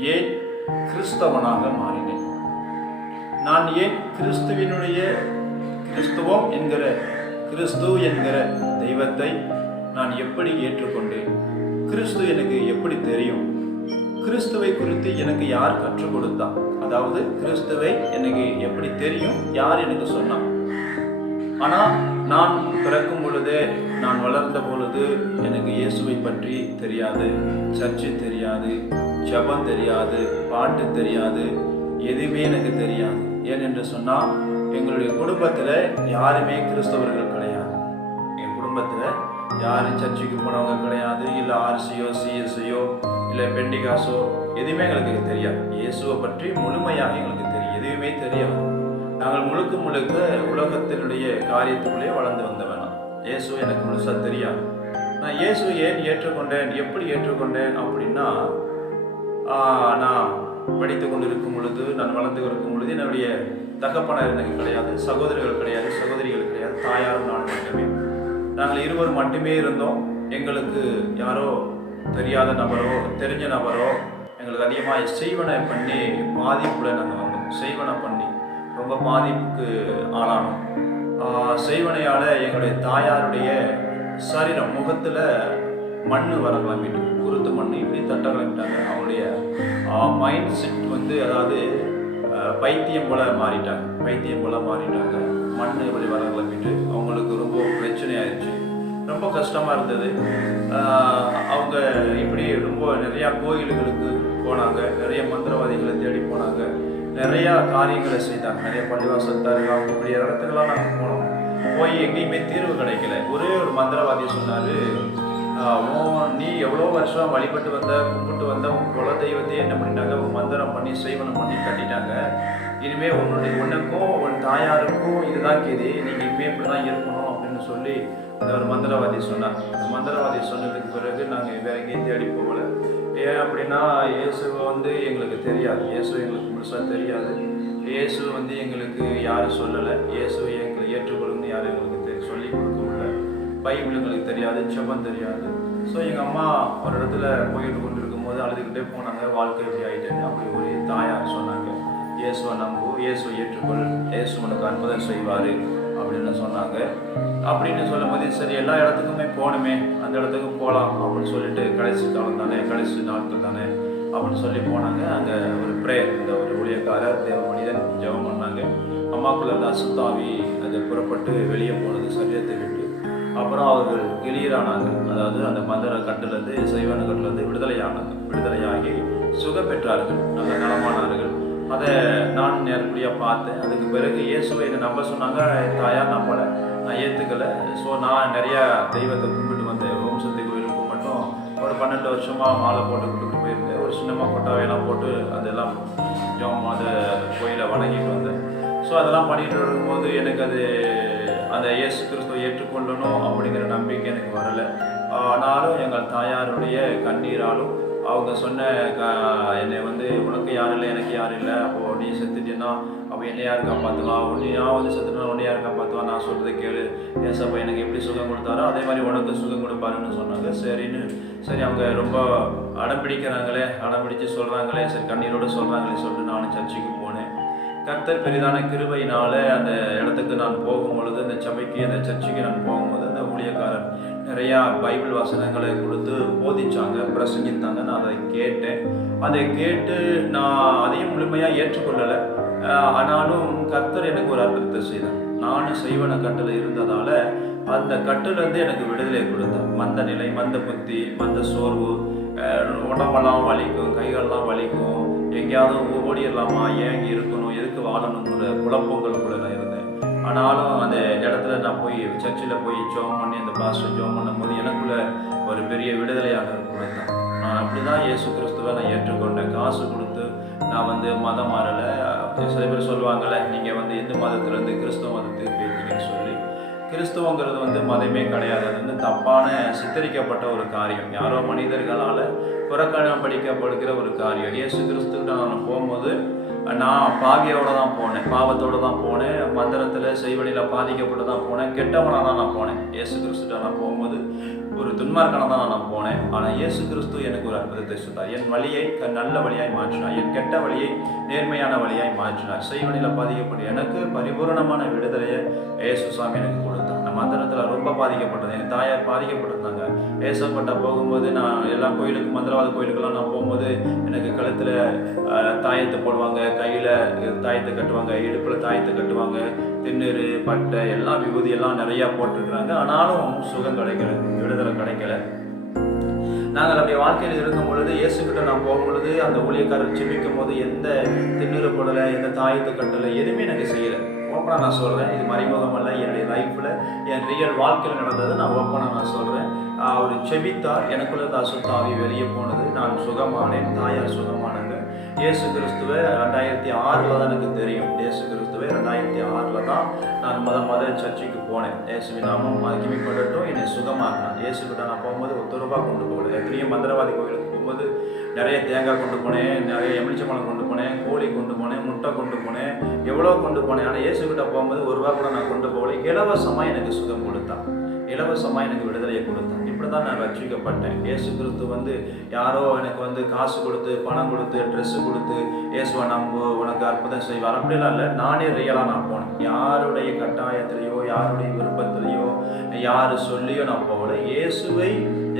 ஏன் கிறிஸ்தவனாக மாறினேன்? நான் ஏன் கிறிஸ்துவினுடைய கிறிஸ்துவம் என்கிற கிறிஸ்து என்கிற தெய்வத்தை நான் எப்படி ஏற்றுக்கொண்டேன்? கிறிஸ்து எனக்கு எப்படி தெரியும்? கிறிஸ்துவை குறித்து எனக்கு யார் கற்றுக் கொடுத்தா? அதாவது கிறிஸ்துவை எனக்கு எப்படி தெரியும்? யார் எனக்கு சொன்னான் ஆனால் நான் பிறக்கும் பொழுது நான் வளர்ந்த பொழுது எனக்கு இயேசுவை பற்றி தெரியாது சர்ச்சு தெரியாது ஜெபம் தெரியாது பாட்டு தெரியாது எதுவுமே எனக்கு தெரியாது. ஏனென்று சொன்னால் எங்களுடைய குடும்பத்தில் யாருமே கிறிஸ்தவர்கள் கிடையாது. என் குடும்பத்தில் யாரும் சர்ச்சுக்கு போனவங்க கிடையாது இல்லை ஆர்சியோ சிஎஸ்ஐயோ இல்லை பெண்டிகாஸோ எதுவுமே எங்களுக்கு தெரியாது. இயேசுவை பற்றி முழுமையாக எங்களுக்கு தெரியும். எதுவுமே தெரியாது. நாங்கள் முழுக்க முழுக்க உலகத்தினுடைய காரியத்துக்குள்ளேயே வளர்ந்து வந்த வேணாம் இயேசு எனக்கு முழுசாக தெரியாது. நான் இயேசு ஏன் ஏற்றுக்கொண்டேன்? எப்படி ஏற்றுக்கொண்டேன் அப்படின்னா நான் படித்து கொண்டிருக்கும் பொழுது நான் வளர்ந்து இருக்கும் பொழுது என்னுடைய தகப்பனார் எனக்கு கிடையாது சகோதரர்கள் கிடையாது சகோதரிகள் கிடையாது தாயாரும் நான் மட்டுமே. நாங்கள் இருவர் மட்டுமே இருந்தோம். எங்களுக்கு யாரோ தெரியாத நபரோ தெரிஞ்ச நபரோ எங்களுக்கு அதிகமாக செய்வனை பண்ணி பாதிப்புல நாங்கள் வந்தோம். செய்வனை பண்ணி ரொம்ப பாதிப்புக்கு ஆளானோம். செய்வனையால் எங்களுடைய தாயாருடைய சரீரம் முகத்தில் மண் வர கிளம்பிட்டு குருத்து மண் இப்படி தட்ட கிளம்பிட்டாங்க அவங்களுடைய மைண்ட் செட் வந்து அதாவது பைத்தியம் போல மாறிட்டாங்க. பைத்தியம் போல மாறிட்டாங்க. மண் இப்படி வர கிளம்பிட்டு அவங்களுக்கு ரொம்ப பிரச்சனையாயிருச்சு. ரொம்ப கஷ்டமாக இருந்தது. அவங்க இப்படி ரொம்ப நிறையா கோயில்களுக்கு போனாங்க. நிறைய மந்திரவாதிகளை தேடி போனாங்க. நிறையா காரியங்களை செய்தாங்க. நிறைய பள்ளிவாசல் அவங்க இப்படி இடத்துக்கெல்லாம் நாங்கள் போனோம். போய் எங்கேயுமே தீர்வு கிடைக்கல. ஒரே ஒரு மந்திரவாதி சொன்னார் நீ எவ்வளோ வருஷம் வழிபட்டு வந்த கும்பிட்டு வந்த உன் குல தெய்வத்தையே என்ன பண்ணிட்டாங்க? உன் மந்திரம் பண்ணி செய்வனம் பண்ணி கட்டிட்டாங்க. இனிமேல் உன்னுடைய உனக்கும் உன் தாயாருக்கும் இதுதான் கேதி. நீங்கள் இப்பயே இப்படி தான் இருக்கணும் அப்படின்னு சொல்லி அந்த ஒரு மந்திரவாதி சொன்னார் அந்த மந்திரவாதி சொன்னதுக்கு பிறகு நாங்கள் வேற எங்கேயும் தேடி போகல. ஏன் அப்படின்னா இயேசுவை வந்து எங்களுக்கு தெரியாது. இயேசு எங்களுக்கு முழுசாக தெரியாது. இயேசு வந்து எங்களுக்கு யாரும் சொல்லலை. இயேசு எங்களை ஏற்றுக்கொள்ளுன்னு யாரும் எங்களுக்கு பைபிள் எங்களுக்கு தெரியாது செபம் தெரியாது. ஸோ எங்கள் அம்மா ஒரு இடத்துல போயிட்டு கொண்டு இருக்கும்போது அழுதுகிட்டே போனாங்க வாழ்க்கை இப்படி ஆயிட்டேன்னு அப்படி ஒரு தாயார் சொன்னாங்க. இயேசுவை நம்பு இயேசுவை ஏற்றுக்கொள் இயேசு உனக்கு அற்புதம் செய்வார் அப்படின்னு சொன்னாங்க. அப்படின்னு சொல்லும்போது சரி எல்லா இடத்துக்குமே போகணுமே அந்த இடத்துக்கு போகலாம் அப்படின்னு சொல்லிட்டு கடைசி காலம் தானே கடைசி நாட்கள் தானே அப்படின்னு சொல்லி போனாங்க. அங்கே ஒரு ப்ரேயர் இந்த ஒரு ஊழியக்காரர் தேவ மனிதன் ஜெபம் பண்ணாங்க. அம்மாக்குள்ள இருந்த அசுத்தாவி அது புறப்பட்டு வெளியே போனது சரீரத்தை விட்டு அப்புறம் அவர்கள் கிளியரானார்கள். அதாவது அந்த மந்திர கட்டிலிருந்து சைவன கட்டிலிருந்து விடுதலையானாங்க விடுதலையாகி சுகம் பெற்றார்கள் நல்ல நலமானார்கள். அதை நான் நேரடியாக பார்த்தேன். அதுக்கு பிறகு இயேசுவை என்னை நம்ப சொன்னாங்க தாயார் நம்பலை நான் ஏற்றுக்கலை ஸோ நான் நிறையா தெய்வத்தை கும்பிட்டு வந்தேன் வம்சத்தை கோயிலுக்கு மட்டும் ஒரு பன்னெண்டு வருஷமாக மாலை போட்டு கொடுத்து போயிருந்தேன். ஒரு சின்னமாக கொட்டாவையெல்லாம் போட்டு அதெல்லாம் கொஞ்சம் அதை கோயிலை வணங்கிட்டு வந்தேன். ஸோ அதெல்லாம் பண்ணிட்டு இருக்கும்போது எனக்கு அது அந்த இயேசு கிறிஸ்துவை ஏற்றுக்கொள்ளணும் அப்படிங்கிற நம்பிக்கை எனக்கு வரலை. ஆனாலும் எங்கள் தாயாருடைய கண்ணீராலும் அவங்க சொன்ன க என்னை வந்து உனக்கு யாரும் இல்லை எனக்கு யாரும் இல்லை. அப்போது நீ செத்துட்டேன்னா அப்போ என்னை யார் காப்பாற்றுவா நீ நான் வந்து செத்துனா உன்னை யார் காப்பாற்றுவா நான் சொல்கிறத கேளு. ஏசப்பா எனக்கு எப்படி சுகம் கொடுத்தாரோ அதே மாதிரி உனக்கு சுகம் கொடுப்பாருன்னு சொன்னாங்க. சரின்னு சரி அவங்க ரொம்ப அடம் பிடிக்கிறாங்களே அடம் பிடிச்சு சொல்கிறாங்களே சரி கண்ணீரோடு சொல்கிறாங்களே சொல்லிட்டு நானும் சர்ச்சைக்கு கர்த்தர் பெரிதான கிருபையினால அந்த இடத்துக்கு நான் போகும் பொழுது அந்த சபைக்கு அந்த சர்ச்சுக்கு நான் போகும்போது அந்த ஊழியக்காரர் நிறையா பைபிள் வசனங்களை கொடுத்து போதிச்சாங்க பிரசங்கித்தாங்க. நான் அதை கேட்டேன். அதை கேட்டு நான் அதையும் முழுமையாக ஏற்றுக்கொள்ளலை. ஆனாலும் கர்த்தர் எனக்கு ஒரு அற்புதத்தை செய்தார். நானும் செய்வன கட்டில் இருந்ததால அந்த கட்டிலேருந்து எனக்கு விடுதலை கொடுத்தார். மந்த நிலை மந்த புத்தி மந்த சோர்வு உடம்பெல்லாம் வலிக்கும் கைகள்லாம் வலிக்கும் எங்கேயாவது ஓடிடலாமா ஏன் இங்கே இருக்கணும்? எதுக்கு வாழணுங்கிற குழப்பங்களுக்குள்ள நான் இருந்தேன். ஆனாலும் அந்த இடத்துல நான் போய் சர்ச்சில் போய் ஜோம் பண்ணி அந்த பாஸ்டர் ஜோம் பண்ணும்போது எனக்குள்ள ஒரு பெரிய விடுதலையாக கொடுத்தான் நான் அப்படி தான் இயேசு கிறிஸ்துவை நான் ஏற்றுக்கொண்டேன். காசு கொடுத்து நான் வந்து மதம் மாறலை. சில பேர் சொல்லுவாங்கள்ல நீங்கள் வந்து எந்த மதத்துலேருந்து கிறிஸ்தவ மதத்துக்கு போயிருக்கீங்கன்னு சொல்லி. கிறிஸ்துவங்கிறது வந்து மதமே கிடையாது. அது வந்து தப்பான சித்தரிக்கப்பட்ட ஒரு காரியம். யாரோ மனிதர்களால் புறக்கணம் படிக்கப்படுகிற ஒரு காரியம். இயேசு கிறிஸ்துக்கிட்ட நான் போகும்போது நான் பாவியோட தான் போனேன். பாவத்தோடு தான் போனேன். மந்திரத்தில் செய்வழியில் பாதிக்கப்பட்டு தான் போனேன். கெட்டவனாக தான் நான் போனேன். இயேசு கிறிஸ்துட்ட நான் போகும்போது ஒரு துன்மார்க்கன தான் நான் போனேன். ஆனால் இயேசு கிறிஸ்து எனக்கு ஒரு அற்புதத்தை சொன்னார். என் வழியை நல்ல வழியாய் மாற்றினார். என் கெட்ட வழியை நேர்மையான வழியாய் மாற்றினார். செய்வனில் பாதிக்கப்பட்ட எனக்கு பரிபூரணமான விடுதலையை இயேசு சாமி எனக்கு கொடுத்தார். மந்திரத்தில் ரொம்ப பாதிக்கப்பட்டது. என் தாயார் பாதிக்கப்பட்டிருந்தாங்க. ஏசப்பட்ட போகும்போது நான் எல்லா கோயிலுக்கு மந்திரவாத கோயிலுக்கெல்லாம் நான் போகும்போது எனக்கு கழுத்தில் தாயத்தை போடுவாங்க. கையில் தாயத்தை கட்டுவாங்க. இடுப்பில் தாயத்தை கட்டுவாங்க. திண்ணூறு பட்டை எல்லாம் விபூதி எல்லாம் நிறையா போட்டிருக்கிறாங்க. ஆனாலும் சுகம் கிடைக்கல. விடுதலை கிடைக்கல. நாங்கள் அப்படி வாழ்க்கையில் இருக்கும் பொழுது இயேசுக்கிட்ட நான் போகும் பொழுது அந்த ஊழியக்காரர் ஜெபிக்கும் போது எந்த திண்ணூறு போடலை எந்த தாயத்தை கட்டலை எதுவுமே எனக்கு செய்யலை. ஓப்பனாக நான் சொல்கிறேன் இது மறைமுகம் அல்ல என்னுடைய லைஃப்பில் என் ரியல் வாழ்க்கையில் நடந்தது நான் ஓப்பனாக நான் சொல்கிறேன் அவர் செபித்தார் எனக்குள்ள இந்த அசுத்தாவி வெளியே போனது. நான் சுகமானேன் தாயார் சுகமானாங்க. இயேசு கிறிஸ்துவை ரெண்டாயிரத்தி ஆறில் தான் எனக்கு தெரியும். இயேசு கிறிஸ்துவை ரெண்டாயிரத்தி ஆறில் தான் நான் முத முத சர்ச்சுக்கு போனேன். இயேசுவின் நாமம் மகிமைப்படட்டும் என்னை சுகமாக்கினான் இயேசுக்கிட்ட நான் போகும்போது ஒத்து ரூபா கொண்டு போகல. எத்தனையோ மந்திரவாதி கோயிலுக்கு போகும்போது நிறைய தேங்காய் கொண்டு போனேன் நிறைய எலுமிச்சம்பழம் கொண்டு போனேன் கோழி கொண்டு போனேன் முட்டை கொண்டு போனேன் எவ்வளோ கொண்டு போனேன். ஆனால் இயேசுக்கிட்ட போகும்போது ஒரு ரூபா கூட நான் கொண்டு போகல. இலவசமாக எனக்கு சுகம் கொடுத்தான். இலவசமாக எனக்கு விடுதலையை கொடுத்தான். தான் நான் ரட்சிக்கப்பட்டேன். இயேசு கிறிஸ்து வந்து யாரோ எனக்கு வந்து காசு கொடுத்து பணம் கொடுத்து ட்ரெஸ்ஸு கொடுத்து இயேசுவை நம்பு உனக்கு அற்புதம் செய்வார். அப்படிலாம் இல்லை. நானே ரியலாக நான் போனேன். யாருடைய கட்டாயத்திலையோ யாருடைய விருப்பத்திலையோ யார் சொல்லியோ நான் போகல. இயேசுவை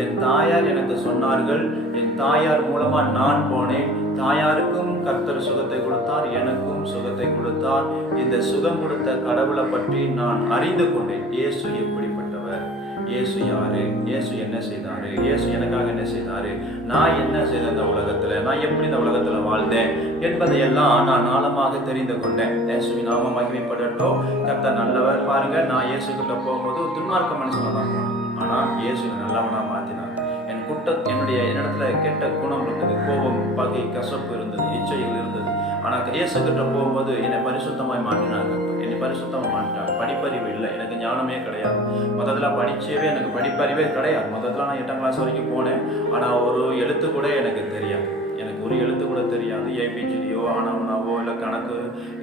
என் தாயார் எனக்கு சொன்னார்கள். என் தாயார் மூலமாக நான் போனேன். தாயாருக்கும் கர்த்தர் சுகத்தை கொடுத்தார். எனக்கும் சுகத்தை கொடுத்தார். இந்த சுகம் கொடுத்த கடவுளை பற்றி நான் அறிந்து கொண்டேன். இயேசு எப்படிப்பட்டவர்? இயேசு யாரு? இயேசு என்ன செய்தாரு? இயேசு எனக்காக என்ன செய்தாரு? நான் என்ன செய்தேன் இந்த உலகத்துல? நான் எப்படி இந்த உலகத்துல வாழ்ந்தேன் என்பதையெல்லாம் நான் ஆழமாக தெரிந்து கொண்டேன். இயேசுவின் நாம மகிமைப்படட்டும். கத்த நல்லவர். பாருங்க நான் இயேசு கிட்ட போகும்போது துன்மார்க்க மனுஷனாக தான் போனேன் ஆனா இயேசு நல்லவனா மாத்தினார். என் குட்ட என்னுடைய என்னிடத்துல கெட்ட குணம் இருந்தது. கோபம் பகை கசப்பு இருந்தது. இச்சைகள் இருந்தது. ஆனால் இயேசு கிட்ட போகும்போது என்னை பரிசுத்தமாய் மாற்றினாங்க பரிசுத்தமாக மாற்றினாங்க படிப்பறிவு இல்லை. எனக்கு ஞானமே கிடையாது. மொத்தத்தில் படிச்சவே எனக்கு படிப்பறிவே கிடையாது. மொத்தத்தில் நான் எட்டாம் கிளாஸ் வரைக்கும் போனேன். ஆனால் ஒரு எழுத்து கூட எனக்கு தெரியாது. எனக்கு ஒரு எழுத்து கூட தெரியாது. ஏபிஜிடியோ ஆனவனாவோ இல்லை கணக்கு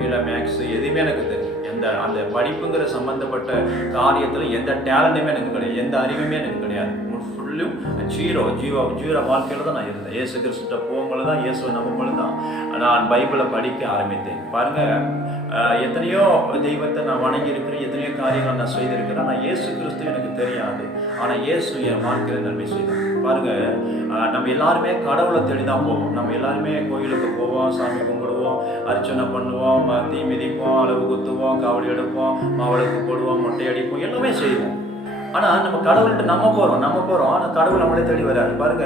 இல்லை மேக்ஸ் எதுவுமே எனக்கு தெரியும் எந்த அந்த படிப்புங்கிற சம்மந்தப்பட்ட காரியத்தில் எந்த டேலண்ட்டுமே எனக்கு கிடையாது. எந்த அறிவுமே எனக்கு கிடையாது. ஃபுல்லும் ஜீரோ ஜீவோ ஜீரோ வாழ்க்கையில் தான் நான் இருந்தேன். ஏசு கிறிஸ்துட்ட போகும்போது தான் இயேசுவை நம்பும்போது தான் நான் பைபிளை படிக்க ஆரம்பித்தேன். பாருங்க எத்தனையோ தெய்வத்தை நான் வணங்கியிருக்கிறேன் எத்தனையோ காரியங்கள் நான் செய்திருக்கிறேன். ஆனால் இயேசு கிறிஸ்து எனக்கு தெரியாது. ஆனால் இயேசு என் வாழ்க்கையில் நன்மை செய்தார். பாருங்க நம்ம எல்லாருமே கடவுளை தேடி தான் போவோம். நம்ம எல்லாருமே கோயிலுக்கு போவோம் சாமி கும்பிடுவோம் அர்ச்சனை பண்ணுவோம் ம- தீ மிதிப்போம் அளவு குத்துவோம் காவடி எடுப்போம் மாவளுக்கு போடுவோம் மொட்டை அடிப்போம் எல்லாமே செய்வோம். ஆனா நம்ம கடவுள்கிட்ட நம்ம போகிறோம் நம்ம போகிறோம் ஆனால் கடவுள் நம்மளே தேடி வராரு. பாருங்க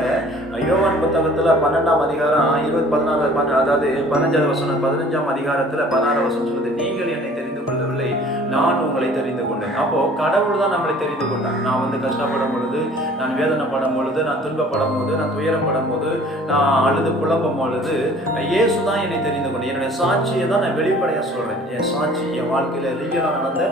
யோவான் புத்தகத்துல பன்னெண்டாம் அதிகாரம் இருபது பதினாறு பன்ன- அதாவது பதினஞ்சாவது வருஷம் பதினஞ்சாம் அதிகாரத்தில் பதினாறு வருஷம் சொல்லுது. நீங்கள் என்னை தெரிந்து கொள்ளவில்லை நான் உங்களை தெரிந்து கொண்டேன். அப்போ கடவுள் தான் நம்மளை தெரிந்து கொண்டான் நான் வந்து கஷ்டப்படும் பொழுது நான் வேதனைப்படும் பொழுது நான் துன்பப்படும் போது நான் துயரப்படும் போது நான் அழுது புலம்பும் பொழுது இயேசு தான் என்னை தெரிந்து கொண்டேன் என்னுடைய சாட்சியை தான் நான் வெளிப்படையாக சொல்கிறேன் என் சாட்சி என் வாழ்க்கையில் ரியலாக நடந்த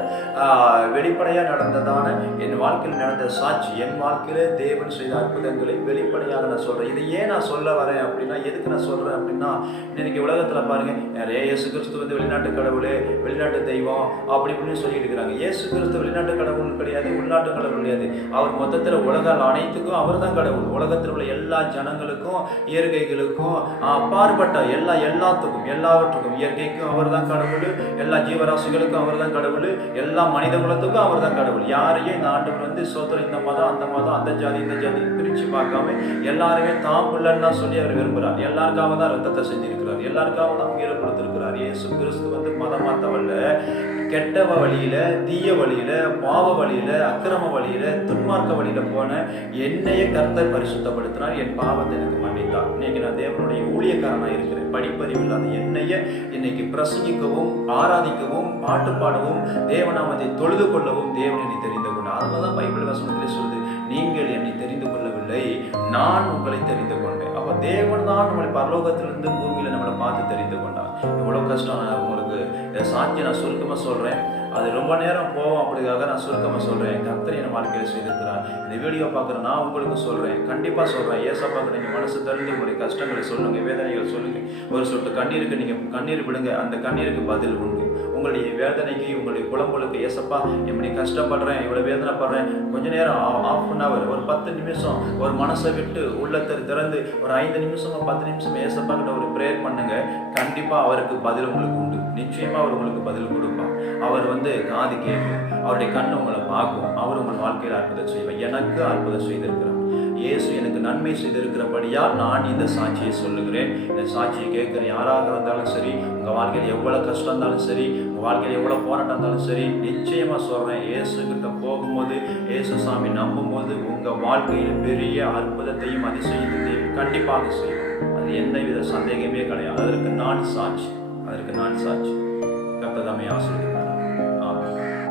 வெளிப்படையாக நடந்ததான என் வாழ்க்கையில் நடந்த சாட்சி என் வாழ்க்கையில தேவன் செய்த அற்புதங்களை வெளிப்படையாக நான் சொல்றேன். இதை ஏன் நான் சொல்ல வரேன் அப்படின்னா எதுக்கு நான் சொல்றேன் அப்படின்னா இன்னைக்கு உலகத்துல பாருங்க நிறைய இயேசு கிறிஸ்து வந்து வெளிநாட்டு கடவுள் வெளிநாட்டு தெய்வம் அப்படி இப்படின்னு சொல்லிட்டு இருக்கிறாங்க. இயேசு கிறிஸ்து வெளிநாட்டு கடவுள் கிடையாது உள்நாட்டு கடவுள் கிடையாது. அவர் மொத்தத்தில் உலக அனைத்துக்கும் அவர் தான் கடவுள். உலகத்தில் உள்ள எல்லா ஜனங்களுக்கும் இயற்கைகளுக்கும் அப்பாற்பட்ட எல்லா எல்லாத்துக்கும் எல்லாவற்றுக்கும் இயற்கைக்கும் அவர் தான் கடவுள். எல்லா ஜீவராசிகளுக்கும் அவர் தான் கடவுள். எல்லா மனித குலத்துக்கும் அவர் தான் கடவுள். யாரையும் இந்த ஆண்டுகள் வந்து சோத்திரம் இந்த மதம் அந்த மதம் அந்த ஜாதி இந்த ஜாதி பிரித்து பார்க்காம எல்லாருமே தாம் பிள்ளைன்னு சொல்லி அவர் விரும்புகிறார் எல்லாருக்காக தான் ரத்தத்தை செஞ்சிருக்கிறார். எல்லாருக்காக தான் உயிரை கொடுத்துருக்கிறார். இயேசு கிறிஸ்து வந்து மதம் மாத்தவல்ல. கெட்டவ வழியில தீய வழியில பாவ வழியில அக்கிரம வழியில துன்மார்க்க வழியில போன என்னைய கர்த்தர் பரிசுத்தப்படுத்தினார். என் பாவத்தை எனக்கு மன்னித்தார் இன்னைக்கு நான் தேவனுடைய ஊழியக்காரனாக இருக்கிறேன். படிப்பறிவு இல்லாத என்னைய இன்னைக்கு பிரசங்கிக்கவும் ஆராதிக்கவும் பாட்டு பாடவும் தேவநாமத்தை தொழுது கொள்ளவும் தேவன் என்னை தெரிந்து கொண்டார். அதனால தான் பைபிள் வசனத்திலே சொல்லுது நீங்கள் என்னை தெரிந்து கொள்ளவில்லை நான் உங்களை தெரிந்து கொண்டேன். அப்போ தேவன் தான் நம்மளை பரலோகத்திலிருந்து பூமியில நம்மளை பார்த்து தெரிந்து கொண்டார். எவ்வளோ கஷ்டம் உங்களுக்கு இதை சாட்சி நான் சுருக்கமாக சொல்றேன். அது ரொம்ப நேரம் போவோம் அப்படிக்காக நான் சுருக்கமா சொல்றேன். கர்த்தர் என் வாழ்க்கையில் செய்திருக்கிறார். இந்த வீடியோ பார்க்குற நான் உங்களுக்கு கண்டிப்பாக சொல்கிறேன் சொல்றேன். ஏசப்பாக்கு நீங்கள் மனசு திறந்து உங்களுடைய கஷ்டங்களை சொல்லுங்கள் வேதனைகள் சொல்லுங்கள் ஒரு சொட்டு கண்ணீருக்கு நீங்கள் கண்ணீர் விடுங்க. அந்த கண்ணீருக்கு பதில் உண்டு. உங்களுடைய வேதனைக்கு உங்களுடைய குழம்புகளுக்கு ஏசப்பா எப்படி கஷ்டப்படுறேன். இவ்வளோ வேதனைப்படுறேன். கொஞ்ச நேரம் ஆஃப் அன் ஹவர் ஒரு பத்து நிமிஷம் ஒரு மனசை விட்டு உள்ளத்தை திறந்து ஒரு ஐந்து நிமிஷம் பத்து நிமிஷம் ஏசப்பா கிட்ட ஒரு ப்ரேயர் பண்ணுங்க. கண்டிப்பாக அவருக்கு பதில் உங்களுக்கு உண்டு. நிச்சயமாக அவர் உங்களுக்கு பதில் கொடுப்பார். அவர் வந்து காது கேட்கும் அவருடைய கண் உங்களை பார்க்கும். அவர் உங்கள் வாழ்க்கையில் அற்புதம் செய்வார். எனக்கு அற்புதம் செய்திருக்கிறார். இயேசு எனக்கு நன்மை செய்திருக்கிறபடியால் நான் இந்த சாட்சியை சொல்லுகிறேன். இந்த சாட்சியை கேட்குற யாராக இருந்தாலும் சரி உங்கள் வாழ்க்கையில் எவ்வளோ கஷ்டம் இருந்தாலும் சரி உங்கள் வாழ்க்கையில் எவ்வளோ போராட்டம் இருந்தாலும் சரி நிச்சயமாக சொல்கிறேன் இயேசுகிட்ட போகும்போது இயேசு சாமி நம்பும்போது உங்கள் வாழ்க்கையில் பெரிய அற்புதத்தையும் அதிசயத்தையும் கண்டிப்பாக செய்யும். அது எந்த வித சந்தேகமே கிடையாது. அதற்கு நான் சாட்சி. அதற்கு நான் சாட்சி. கர்த்ததாமே ஆசிரியர்